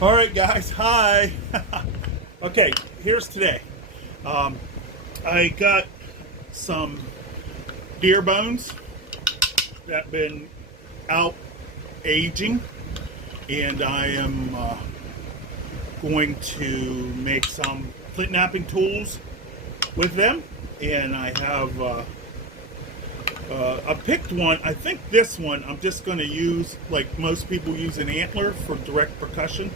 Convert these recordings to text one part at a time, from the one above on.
All right, guys. Hi. Okay, here's today. I got some deer bones that been out aging, and I am going to make some flint knapping tools with them. And I have I picked one. I think this one I'm just going to use like most people use an antler for direct percussion.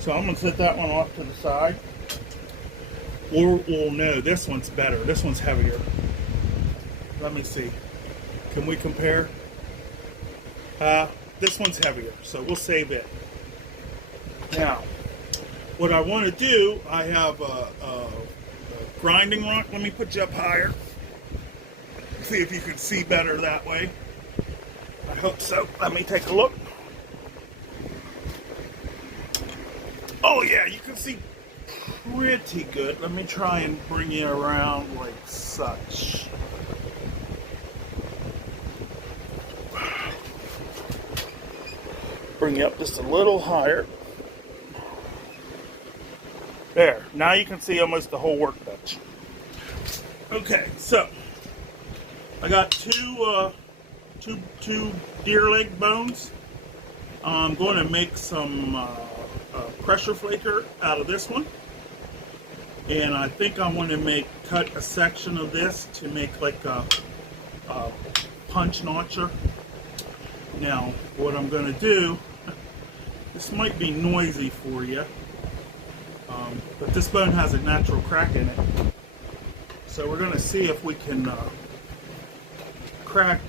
So I'm going to set that one off to the side. Or, well, no, this one's better. This one's heavier. Let me see. Can we compare? This one's heavier, so we'll save it. Now, what I want to do, I have a grinding rock. Let me put you up higher. See if you can see better that way. I hope so. Let me take a look. Oh yeah, you can see pretty good. Let me try and bring you around like such. Bring you up just a little higher. There. Now you can see almost the whole workbench. Okay, so I got two deer leg bones. I'm going to make some pressure flaker out of this one, and I think I want to cut a section of this to make like a punch notcher. Now, what I'm going to do, this might be noisy for you, but this bone has a natural crack in it. So we're going to see if we can crack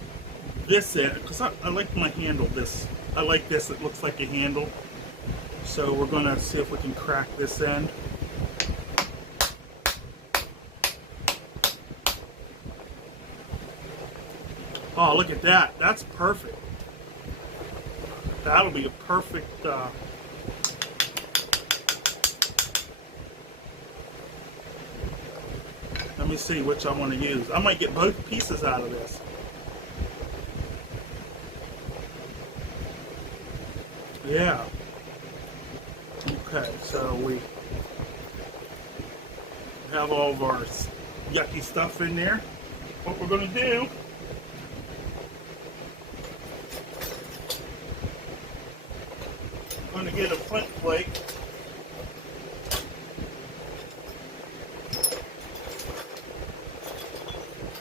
this in, because I like my handle this. I like this, it looks like a handle. So we're going to see if we can crack this end. Oh, look at that. That's perfect. That'll be a perfect let me see which I want to use. I might get both pieces out of this. Yeah. Okay, so we have all of our yucky stuff in there. What we're going to do, I'm going to get a flint flake.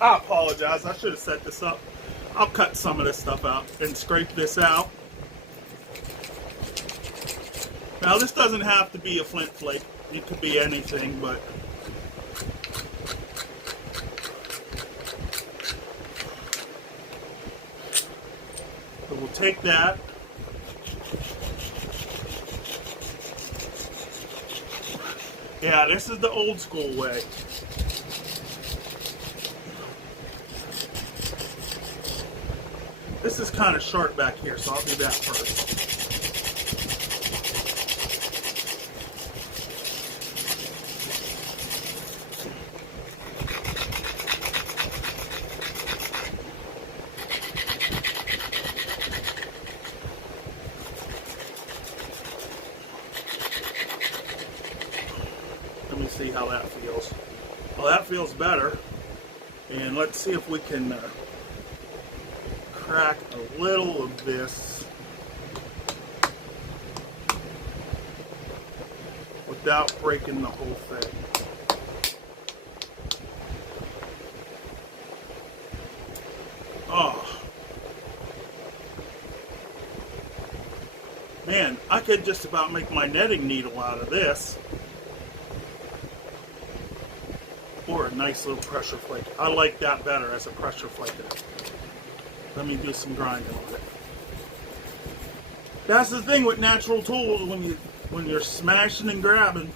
I apologize, I should have set this up. I'll cut some of this stuff out and scrape this out. Now this doesn't have to be a flint flake, it could be anything, but so we'll take that. Yeah, this is the old school way. This is kind of sharp back here, so I'll do that first. Let me see how that feels. Well, that feels better. And let's see if we can crack a little of this without breaking the whole thing. Oh. Man, I could just about make my netting needle out of this. Or a nice little pressure flake. I like that better as a pressure flaker. Let me do some grinding on it. That's the thing with natural tools, when you're smashing and grabbing,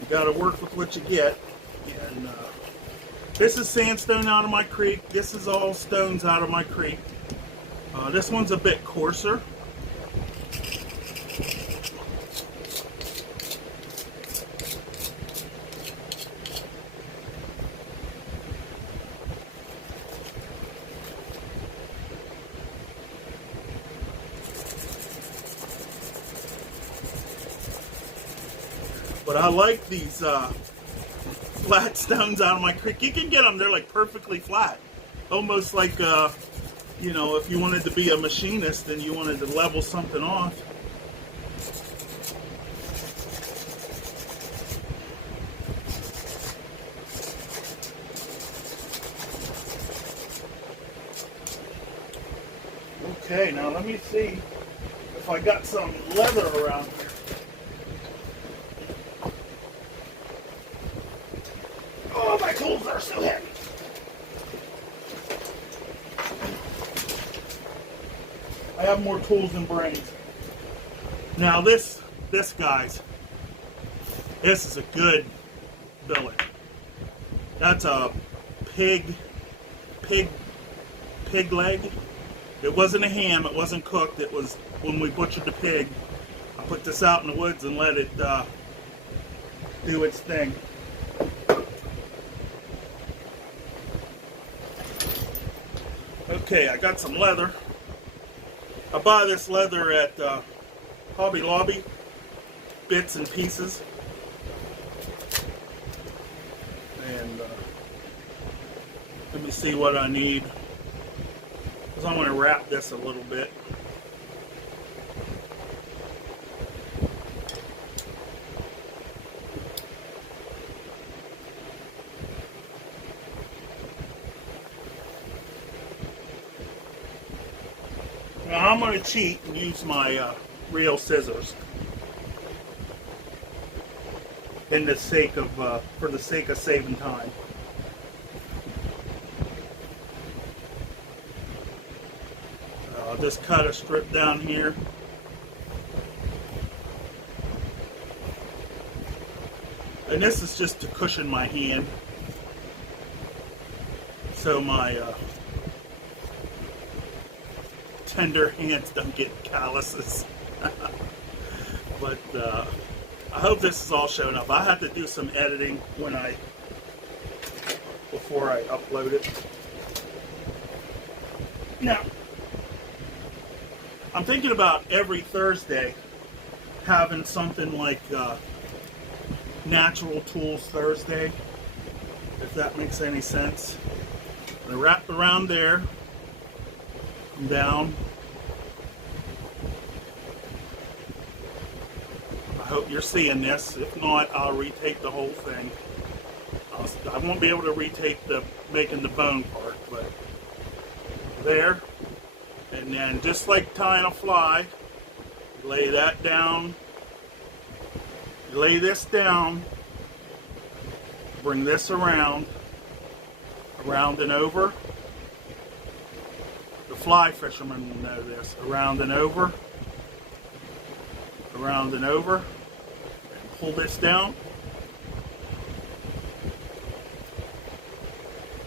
you got to work with what you get. And this is sandstone out of my creek. This is all stones out of my creek. This one's a bit coarser. But I like these flat stones out of my creek. You can get them, they're like perfectly flat. Almost like, you know, if you wanted to be a machinist and you wanted to level something off. Okay, now let me see if I got some leather around here. Oh, my tools are so heavy. I have more tools than brains. Now this guys, this is a good billet. That's a pig leg. It wasn't a ham, it wasn't cooked, it was when we butchered the pig. I put this out in the woods and let it do its thing. Okay, I got some leather. I buy this leather at Hobby Lobby, bits and pieces. And let me see what I need. Because I'm going to wrap this a little bit. Now I'm going to cheat and use my real scissors. In the sake of, for the sake of saving time. I'll just cut a strip down here. And this is just to cushion my hand. So my tender hands don't get calluses. But I hope this is all showing up. I have to do some editing before I upload it. Now, I'm thinking about every Thursday having something like Natural Tools Thursday, if that makes any sense. I wrap around there, come down. I hope you're seeing this. If not, I'll retape the whole thing. I won't be able to retape making the bone part, but there. And then just like tying a fly, you lay that down, you lay this down, bring this around and over. The fly fishermen will know this. Around and over, and pull this down.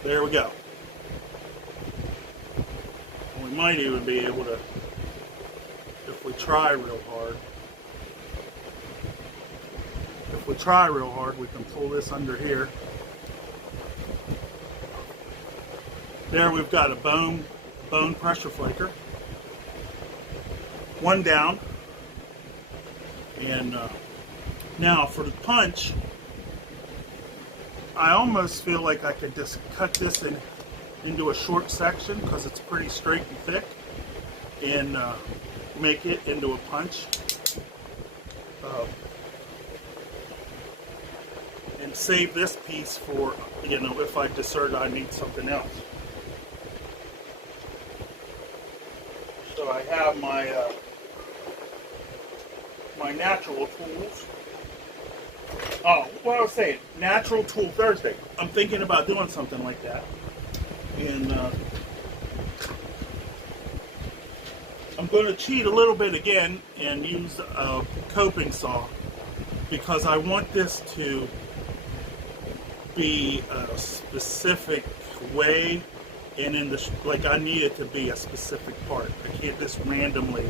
There we go. We might even be able to, if we try real hard, we can pull this under here. There we've got a bone pressure flaker. One down. And now for the punch, I almost feel like I could just cut this into a short section because it's pretty straight and thick, and make it into a punch. And save this piece for, you know, if I decide I need something else. So I have my my natural tools. Oh, what I was saying, Natural Tool Thursday. I'm thinking about doing something like that. And I'm going to cheat a little bit again and use a coping saw, because I want this to be a specific way, and in the like I need it to be a specific part. I can't just randomly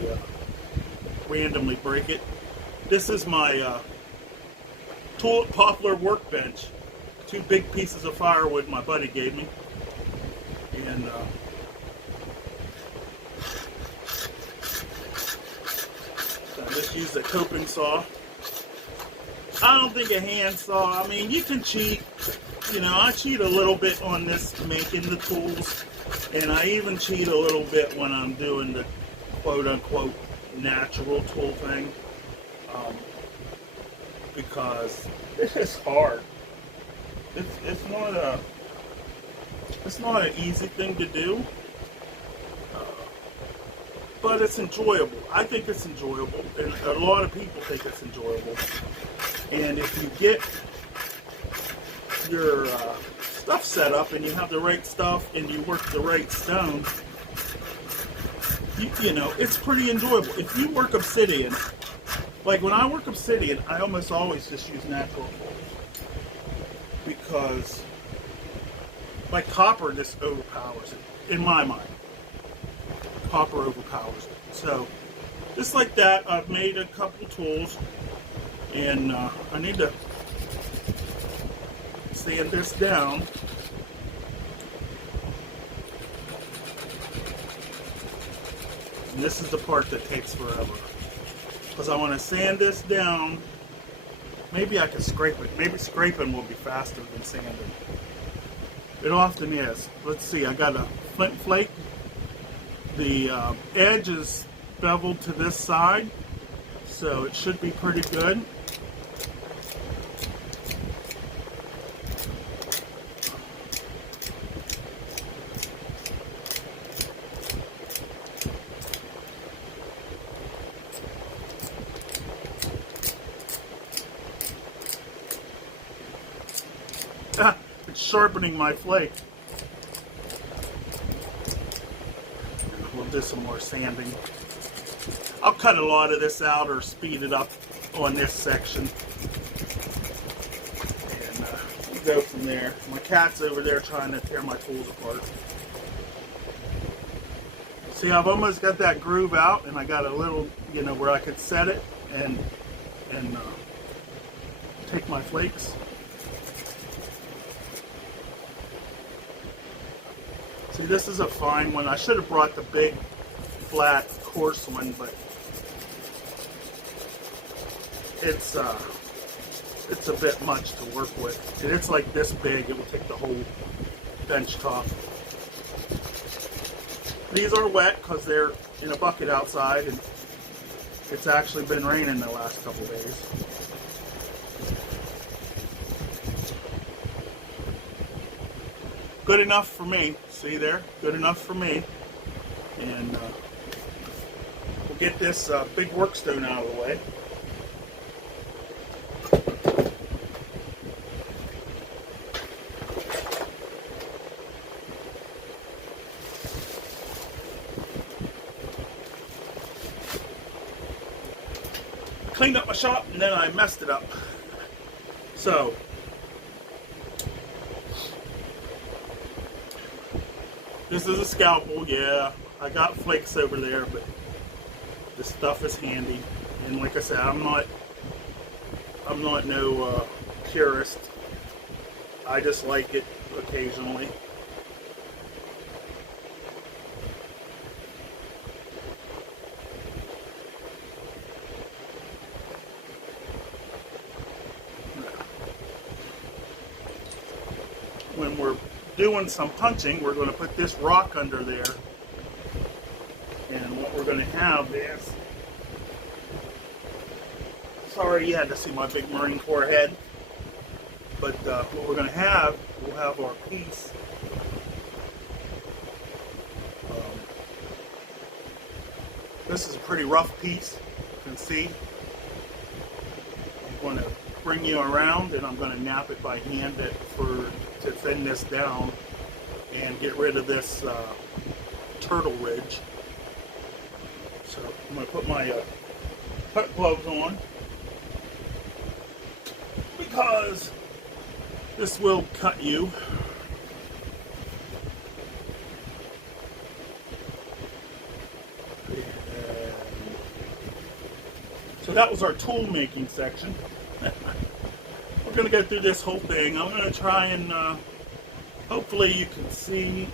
break it. This is my Tulip Poplar workbench. 2 big pieces of firewood my buddy gave me. And I just used a coping saw. I don't think a handsaw, I mean, you can cheat. You know, I cheat a little bit on this making the tools, and I even cheat a little bit when I'm doing the quote-unquote natural tool thing, because it's hard. It's not an easy thing to do, but it's enjoyable. I think it's enjoyable, and a lot of people think it's enjoyable. And if you get your stuff set up and you have the right stuff and you work the right stone, you know, it's pretty enjoyable. If you work obsidian, like when I work obsidian, I almost always just use natural tools, because like copper just overpowers it, in my mind. Copper overpowers it. So just like that, I've made a couple tools, and I need to sand this down. And this is the part that takes forever, because I want to sand this down. Maybe I can scrape it. Maybe scraping will be faster than sanding. It often is. Let's see, I got a flint flake. The edge is beveled to this side, so it should be pretty good. It's sharpening my flake. We'll do some more sanding. I'll cut a lot of this out or speed it up on this section. And we'll go from there. My cat's over there trying to tear my tools apart. See, I've almost got that groove out, and I got a little, you know, where I could set it and take my flakes. See, this is a fine one. I should have brought the big, flat, coarse one, but it's a bit much to work with. And it's like this big. It will take the whole bench top. These are wet because they're in a bucket outside, and it's actually been raining the last couple days. Good enough for me. See there? Good enough for me. And we'll get this big work stone out of the way. I cleaned up my shop and then I messed it up. So this is a scalpel, yeah. I got flakes over there, but this stuff is handy. And like I said, I'm not no purist. I just like it occasionally. When we're doing some punching, we're going to put this rock under there, and what we're going to have is, sorry you had to see my big Marine Corps head, but what we're going to have, we'll have our piece. This is a pretty rough piece, you can see. I'm going to bring you around, and I'm going to nap it by hand to thin this down and get rid of this turtle ridge. So I'm going to put my cut gloves on, because this will cut you. So that was our tool making section. We're going to go through this whole thing. I'm going to try and hopefully you can see,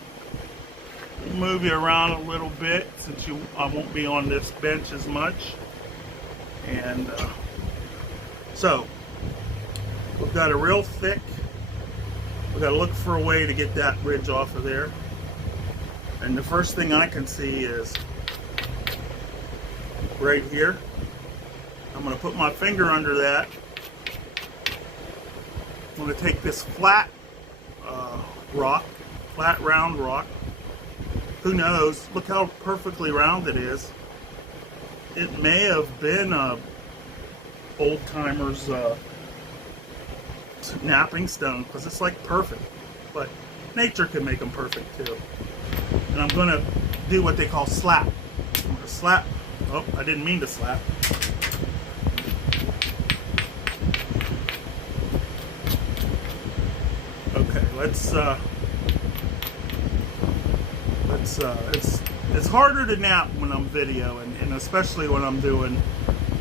move you around a little bit, since I won't be on this bench as much. And so We've got a real thick, we've got to look for a way to get that ridge off of there. And the first thing I can see is right here. I'm going to put my finger under that. I'm going to take this flat rock, flat round rock. Who knows? Look how perfectly round it is. It may have been a old timer's napping stone, because it's like perfect. But nature can make them perfect too. And I'm going to do what they call slap. I'm going to slap. Oh, I didn't mean to slap. Okay, it's harder to nap when I'm videoing, and especially when I'm doing,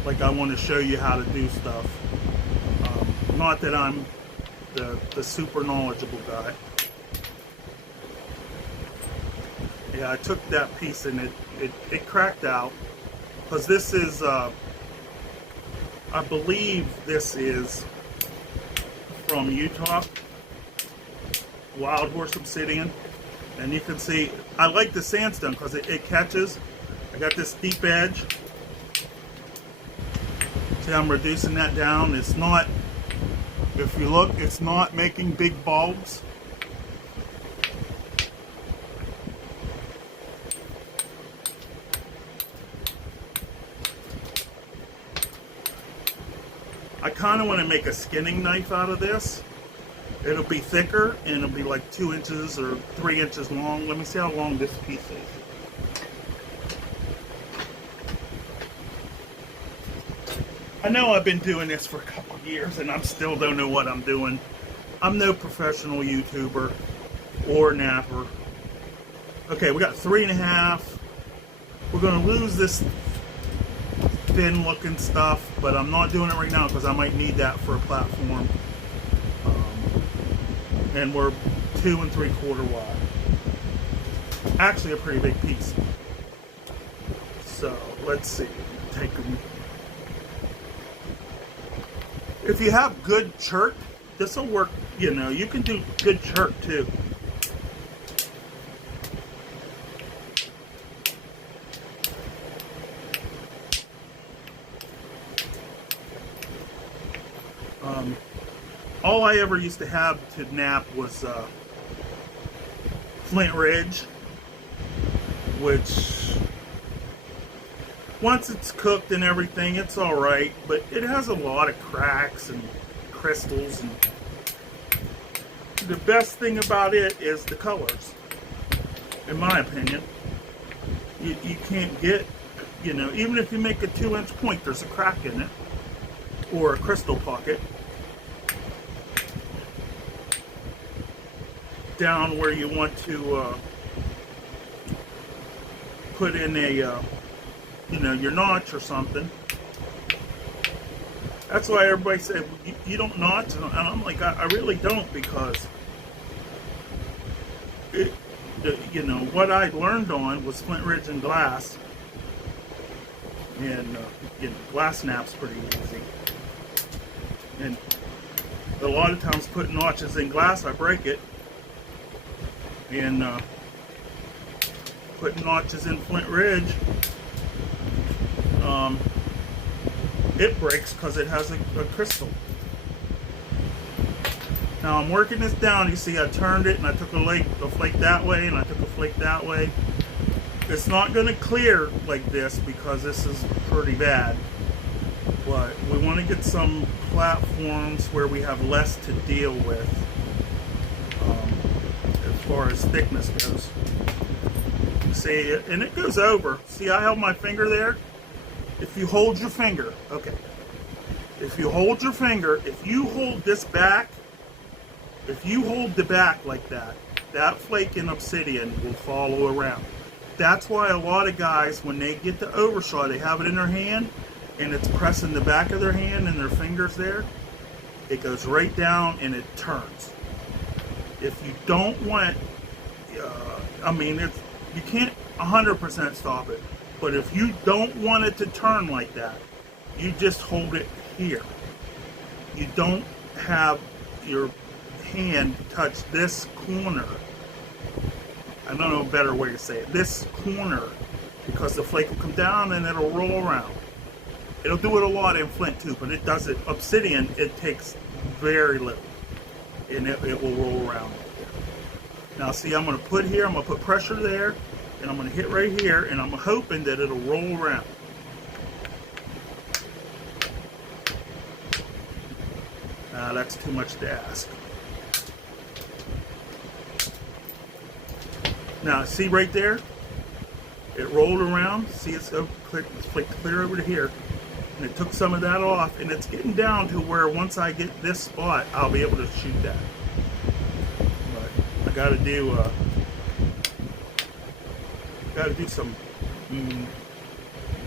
like, I want to show you how to do stuff. Not that I'm the super knowledgeable guy. Yeah, I took that piece and it cracked out, because this is, I believe this is from Utah, Wild Horse Obsidian. And you can see, I like the sandstone because it catches. I got this deep edge. See, I'm reducing that down. It's not, if you look, it's not making big bulbs. I kind of want to make a skinning knife out of this. It'll be thicker, and it'll be like 2 inches or 3 inches long. Let me see how long this piece is. I know I've been doing this for a couple of years, and I still don't know what I'm doing. I'm no professional YouTuber or napper. Okay, we got 3.5. We're going to lose this thin looking stuff, but I'm not doing it right now because I might need that for a platform. And we're 2 3/4 wide. Actually a pretty big piece. So let's see. Take them. If you have good chert, this will work. You know, you can do good chert too. All I ever used to have to nap was Flint Ridge, which once it's cooked and everything, it's all right, but it has a lot of cracks and crystals, and the best thing about it is the colors, in my opinion. You can't get, you know, even if you make a 2-inch point, there's a crack in it, or a crystal pocket. Down where you want to put in a, you know, your notch or something. That's why everybody said, you don't notch? And I'm like, I really don't, because you know, what I learned on was Flint Ridge and glass. And, you know, glass nap's pretty easy. And a lot of times putting notches in glass, I break it. And putting notches in Flint Ridge, it breaks because it has a crystal. Now I'm working this down. You see, I turned it and I took a flake that way and I took a flake that way. It's not going to clear like this because this is pretty bad. But we want to get some platforms where we have less to deal with. As far as thickness goes. See, and it goes over. See, I held my finger there. If you hold your finger, okay. If you hold your finger, if you hold this back, if you hold the back like that, that flake in obsidian will follow around. That's why a lot of guys, when they get the oversaw, they have it in their hand, and it's pressing the back of their hand and their fingers there. It goes right down and it turns. If you don't want, I mean, you can't 100% stop it, but if you don't want it to turn like that, you just hold it here. You don't have your hand touch this corner. I don't know a better way to say it. This corner, because the flake will come down and it'll roll around. It'll do it a lot in flint too, but it does it. Obsidian, it takes very little, and it will roll around. Now see, I'm going to put here, I'm going to put pressure there, and I'm going to hit right here, and I'm hoping that it'll roll around. That's too much to ask. Now see right there, it rolled around. See, it's clear over to here, and it took some of that off, and it's getting down to where once I get this spot, I'll be able to shoot that. But I got to do some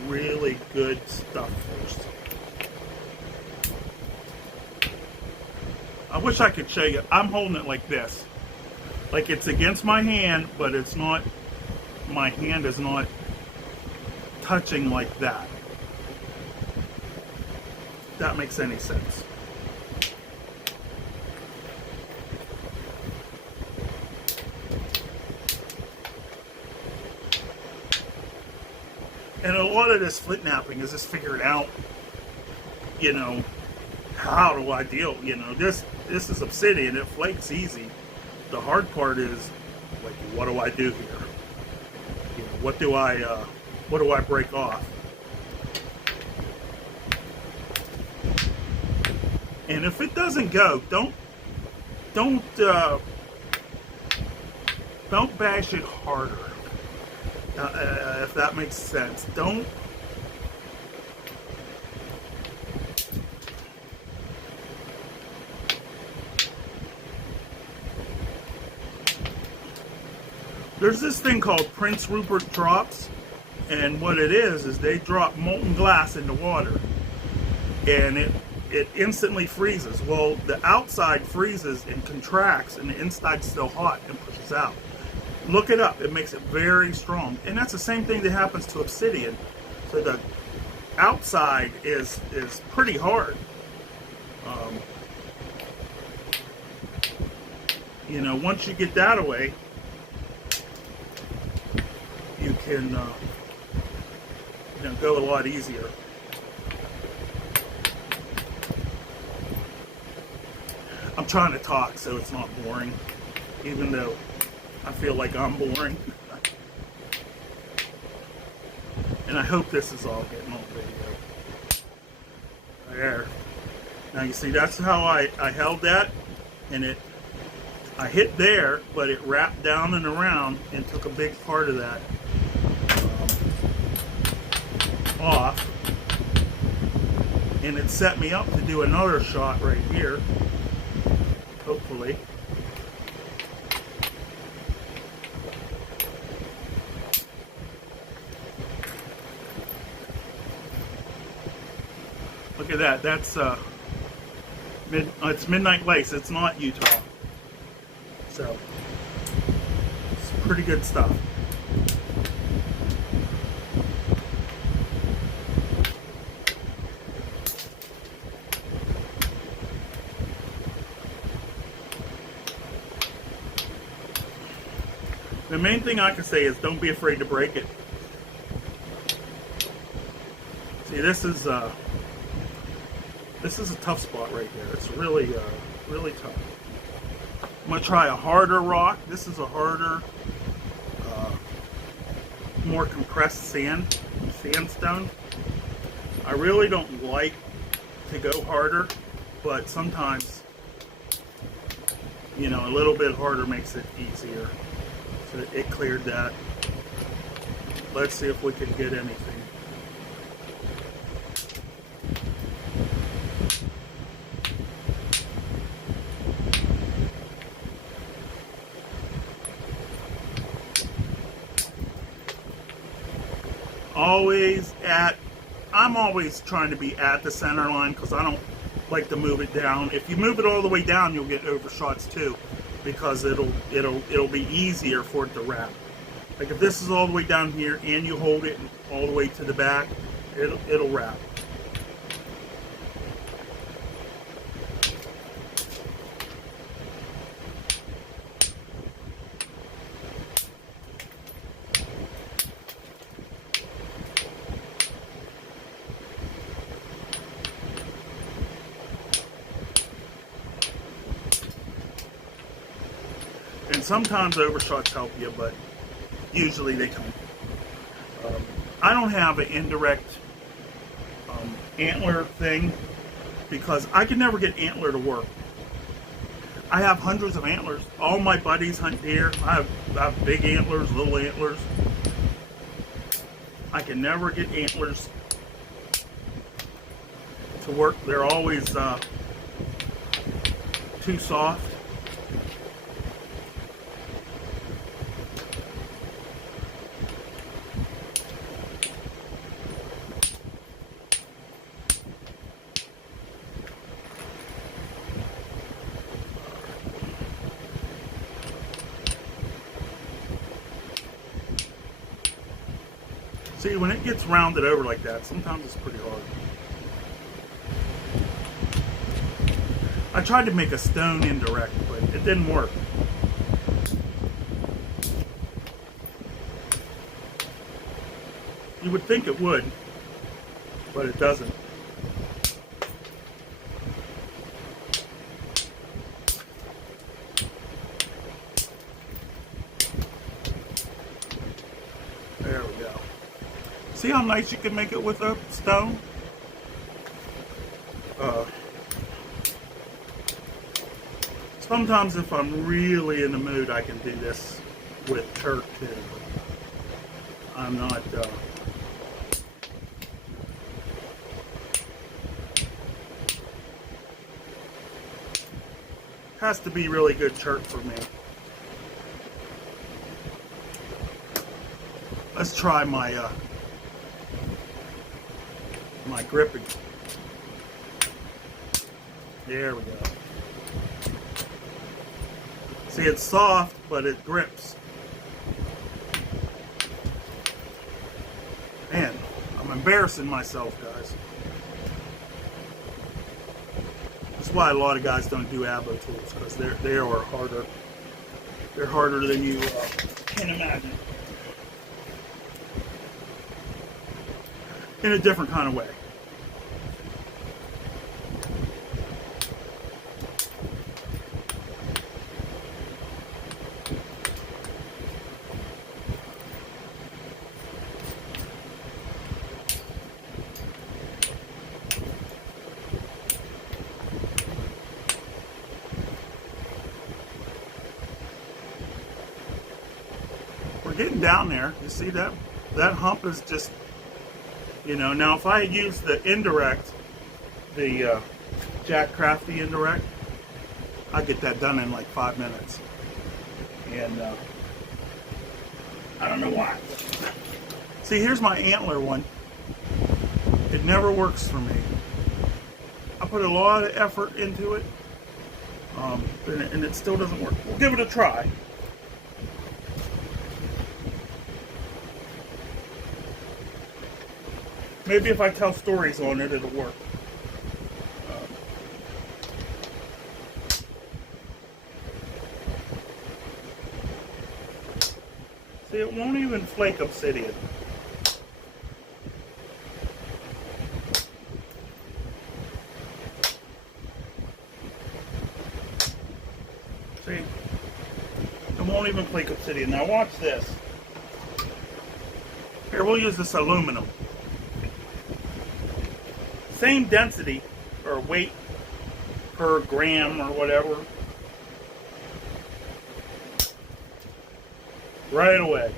really good stuff first. I wish I could show you. I'm holding it like this. Like it's against my hand, but it's not, my hand is not touching like that. If that makes any sense. And a lot of this flint napping is just figuring out, you know, how do I deal, you know, this is obsidian, it flakes easy. The hard part is, like, what do I do here? You know, what do I break off? And if it doesn't go, don't bash it harder. If that makes sense. Don't. There's this thing called Prince Rupert drops, and what it is they drop molten glass into water, and it instantly freezes. Well, the outside freezes and contracts, and the inside's still hot and pushes out. Look it up. It makes it very strong, and that's the same thing that happens to obsidian. So the outside is pretty hard. You know, once you get that away, you can go a lot easier. I'm trying to talk so it's not boring, even though I feel like I'm boring. And I hope this is all getting on video. There. Now you see, that's how I held that, and I hit there, but it wrapped down and around and took a big part of that off, and it set me up to do another shot right here, hopefully. Look at that. That's it's Midnight Lace. It's not Utah, so it's pretty good stuff. The main thing I can say is don't be afraid to break it. See, this is a tough spot right here. It's really, really tough. I'm gonna try a harder rock. This is a harder, more compressed sandstone. I really don't like to go harder, but sometimes, you know, a little bit harder makes it easier. So it cleared that. Let's see if we can get anything. I'm always trying to be at the center line because I don't like to move it down. If you move it all the way down, you'll get overshots too, because it'll be easier for it to wrap. Like if this is all the way down here and you hold it all the way to the back, it'll wrap. sometimes overshots help you, but usually they don't. I don't have an indirect antler thing because I can never get antler to work. I have hundreds of antlers. All my buddies hunt deer. I have big antlers, little antlers. I can never get antlers to work. They're always too soft. See, when it gets rounded over like that, sometimes it's pretty hard. I tried to make a stone indirect, but it didn't work. You would think it would, but it doesn't. There we go. See how nice you can make it with a stone? Sometimes if I'm really in the mood, I can do this with chert too. I'm not, has to be really good chert for me. Let's try my my gripping. There we go. See, it's soft, but it grips. Man, I'm embarrassing myself, guys. That's why a lot of guys don't do ABO tools, because they are harder. They're harder than you can imagine. In a different kind of way. We're getting down there. You see that? That hump is just, you know, now if I use the indirect, the Jack Crafty indirect, I get that done in like 5 minutes. And I don't know why. See, here's my antler one. It never works for me. I put a lot of effort into it, and it still doesn't work. We'll give it a try. Maybe if I tell stories on it, it'll work. See, it won't even flake obsidian. See? It won't even flake obsidian. Now watch this. Here, we'll use this aluminum. Same density or weight per gram or whatever. Right away.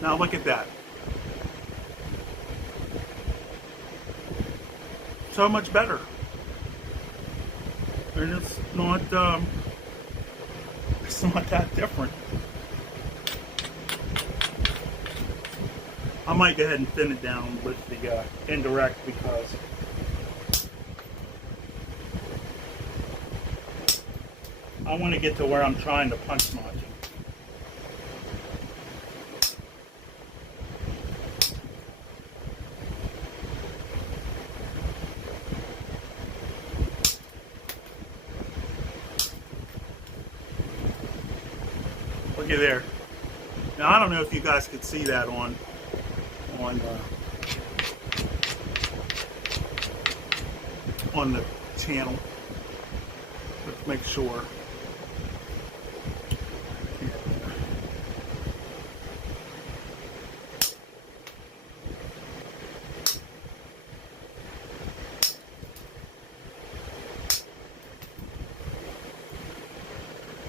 Now look at that. So much better. And it's not that different. I might go ahead and thin it down with the indirect because I want to get to where I'm trying to punch notch. looky there. Now I don't know if you guys could see that on the channel. Let's make sure.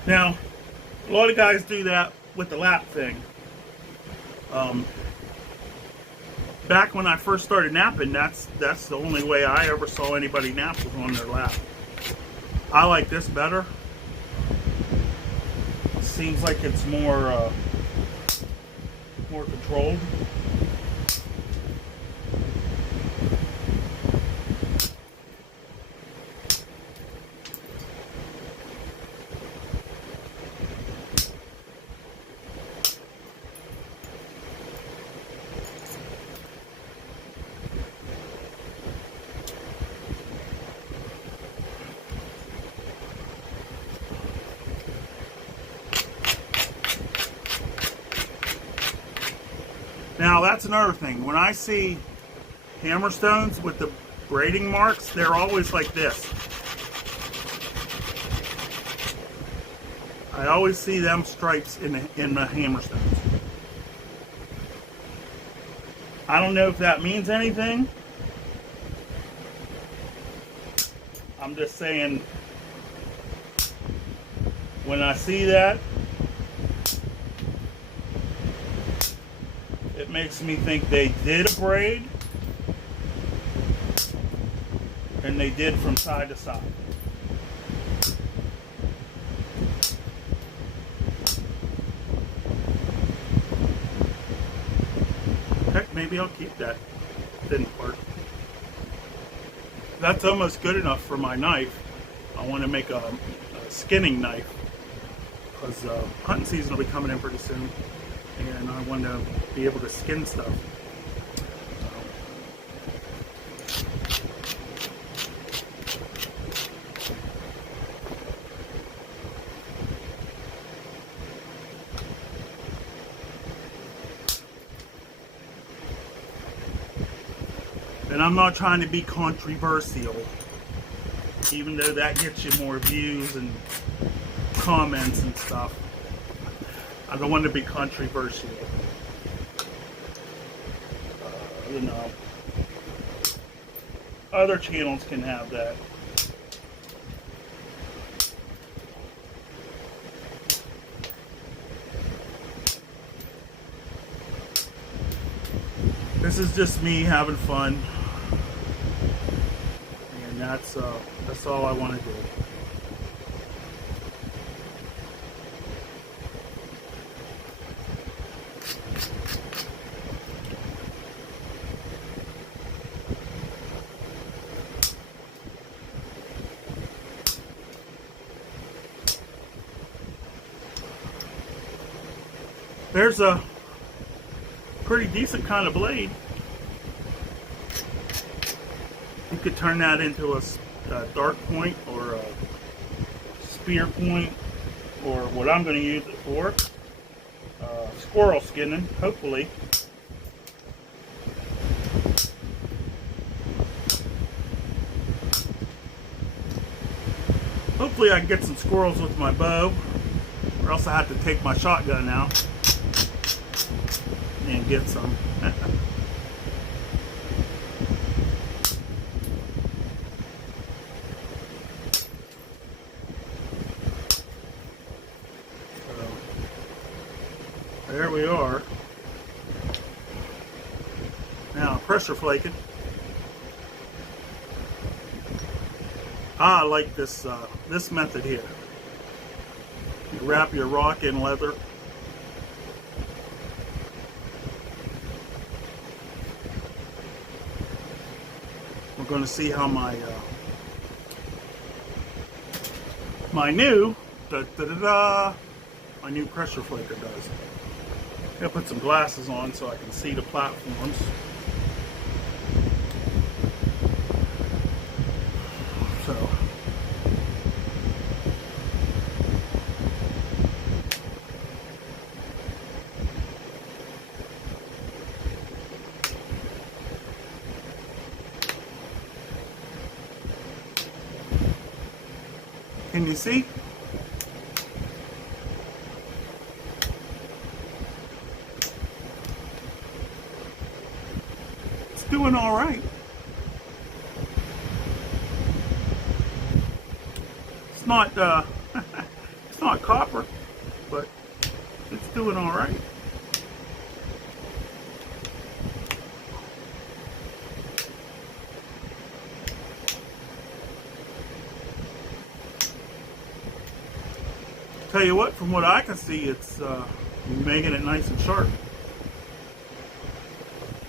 Now, a lot of guys do that with the lap thing. Back when I first started napping, that's the only way I ever saw anybody nap was on their lap. I like this better. Seems like it's more controlled. Now that's another thing. When I see hammerstones with the braiding marks, they're always like this. I always see them stripes in the hammerstones. I don't know if that means anything. I'm just saying, when I see that, it makes me think they did a braid, and they did from side to side. Heck, maybe I'll keep that thin part. That's almost good enough for my knife. I want to make a skinning knife, because hunting season will be coming in pretty soon, and I want to be able to skin stuff. And I'm not trying to be controversial, even though that gets you more views and comments and stuff. I don't want to be controversial. You know, other channels can have that. This is just me having fun, and that's all I want to do. There's a pretty decent kind of blade. You could turn that into a dart point or a spear point, or what I'm going to use it for, squirrel skinning, hopefully. Hopefully I can get some squirrels with my bow, or else I have to take my shotgun out and get some. So, there we are. Now pressure flaking. I like this this method here. You wrap your rock in leather. We're going to see how my my new pressure flaker does. I'm gonna put some glasses on so I can see the platforms. So Can you see? It's doing all right. It's not it's not copper, but it's doing all right. Tell you what, from what I can see, it's making it nice and sharp.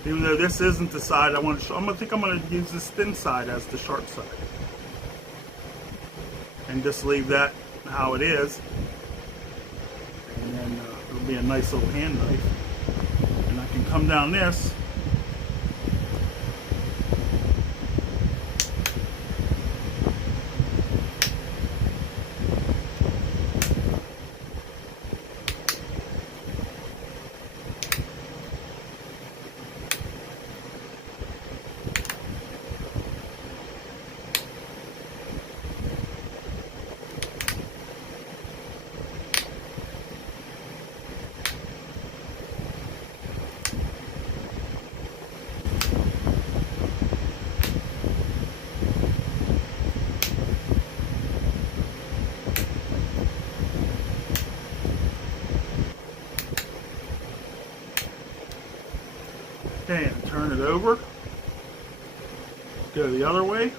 Even though this isn't the side I want to show, I'm going to use this thin side as the sharp side. And just leave that how it is. And then it'll be a nice little hand knife. And I can come down this. And turn it over. Go the other way.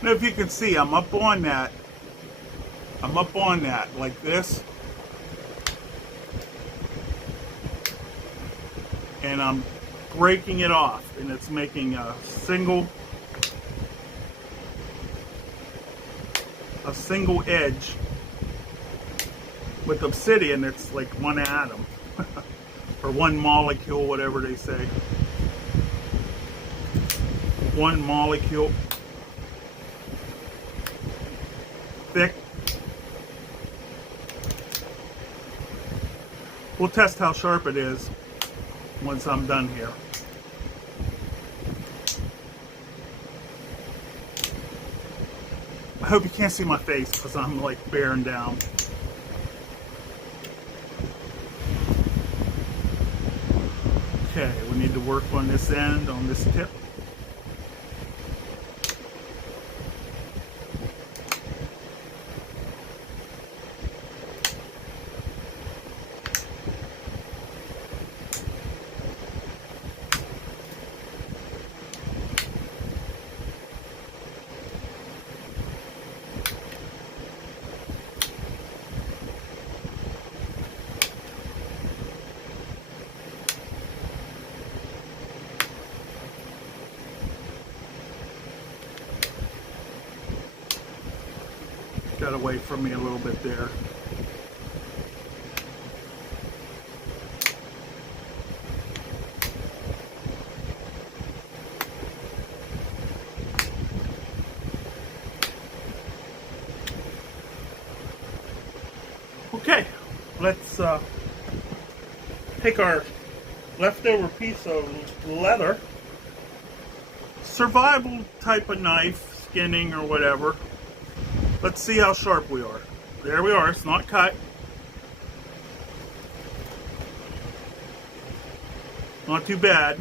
Now if you can see, I'm up on that. I'm up on that like this. And I'm breaking it off, and it's making a single edge. With obsidian, it's like one atom or one molecule, whatever they say. One molecule thick. We'll test how sharp it is once I'm done here. I hope you can't see my face because I'm like bearing down. Okay, we need to work on this end, on this tip. Got away from me a little bit there. Okay, let's take our leftover piece of leather, survival type of knife, skinning or whatever. Let's see how sharp we are. There we are, it's not cut. Not too bad.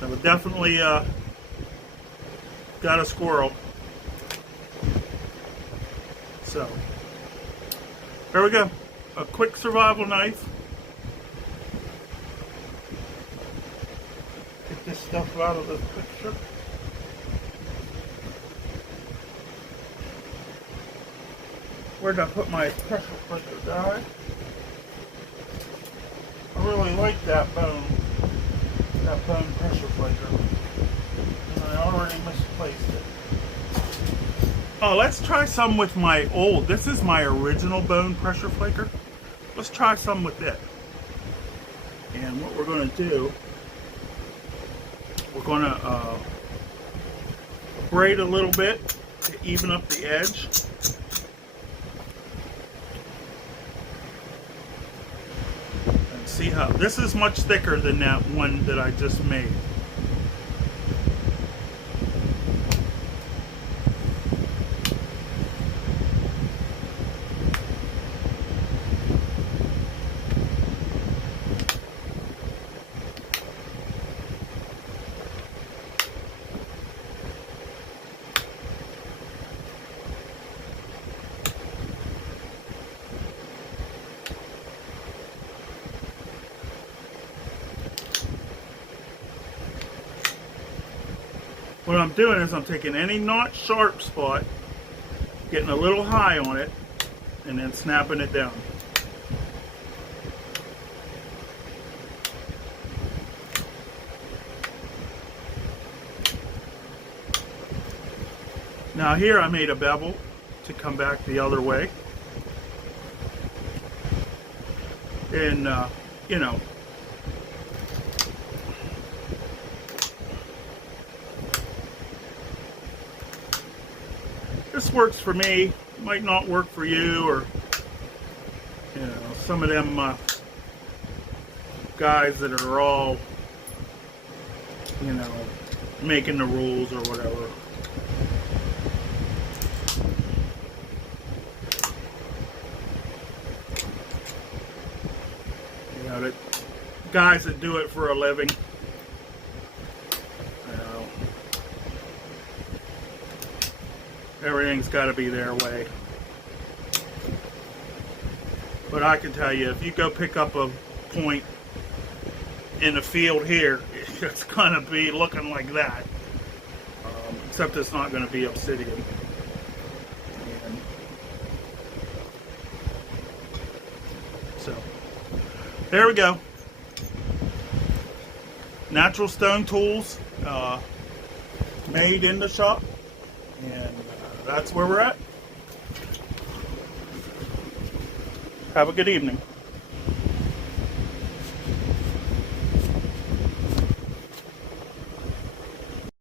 I would definitely got a squirrel. So, there we go. A quick survival knife. Get this stuff out of the picture. Where'd I put my pressure cooker guy? I really like that bone pressure flaker. And I already misplaced it. Oh, let's try some with my old. This is my original bone pressure flaker. Let's try some with it. And what we're going to do We're going to braid a little bit to even up the edge. And see how this is much thicker than that one that I just made. What I'm doing is I'm taking any not sharp spot, getting a little high on it, and then snapping it down. Now here I made a bevel to come back the other way. And, you know, this works for me, might not work for you, or, you know, some of them guys that are all, you know, making the rules or whatever. You know, the guys that do it for a living. Everything's got to be their way. But I can tell you, if you go pick up a point in the field here, it's going to be looking like that. Except it's not going to be obsidian. And so, there we go. Natural stone tools, made in the shop. And that's where we're at. Have a good evening.